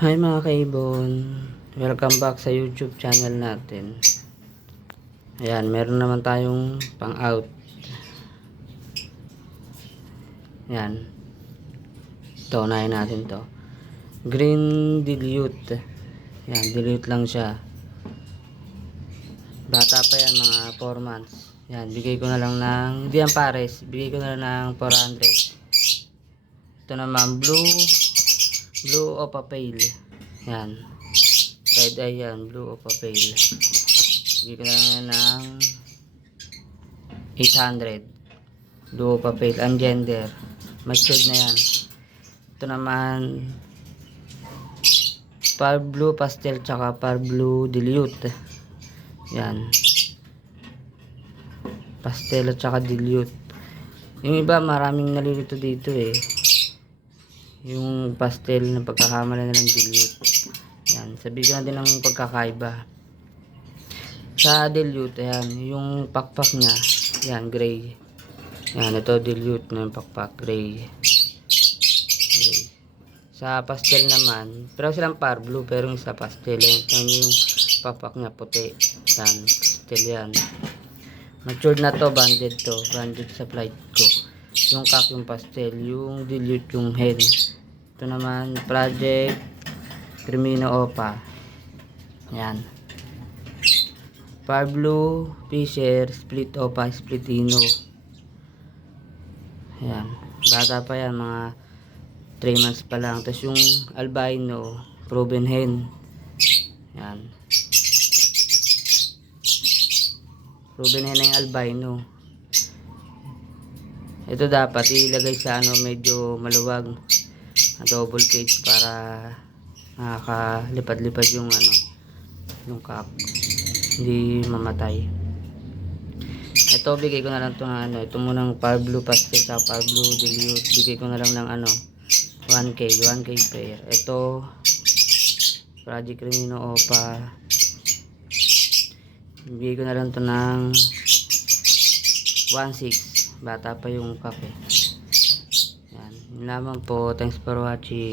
Hi mga kaibon, welcome back sa YouTube channel natin. Ayan, meron naman tayong pang out. Ayan, ito, unahin natin to. Green dilute. Ayan, dilute lang siya. Bata pa yan, mga 4 months. Ayan, bigay ko na lang ng, hindi yan pares, bigay ko na lang ng 400. Ito naman, blue opa pale. Ayan, red eye yan, blue opa pale. Bigay ko na lang yan ng 800. Blue opa pale, ang gender matured na yan. Ito naman par blue pastel tsaka par blue dilute. Yan, pastel at tsaka dilute. Yung iba maraming nalilito dito eh, yung pastel na pagkakamala na ng dilute. Yan, sabi ko na din ang pagkakaiba sa dilute. Ayan, yung pakpak nya, yan, gray. Yan, ito dilute na yung pakpak, gray. Sa pastel naman, pero silang par blue, pero yung sa pastel, yung papak niya puti. Yan, pastel yan. Matured na to, banded to. Banded sa flight ko. Yung kak yung pastel, yung dilute yung hen. Ito naman, Project Crimino Opa. Yan. Par blue, Fisher, Split Opa, Splitino. Yan. Bata pa yan, mga 3 months pa lang. Tapos yung albino, proven hen. Yan. Proven hen na yung albino. Ito dapat ilagay sa medyo maluwag na double cage para nakakalipad-lipad yung yung cup. Hindi mamatay. Ito bigay ko na lang itong ito munang par blue pastel sa par blue dilute. Bigay ko na lang ng 1k pair. Ito Project Crimino Opa, bigay ko na lang to ng 1.6. Bata pa yung kape. Yan, yun lamang po. Thanks for watching.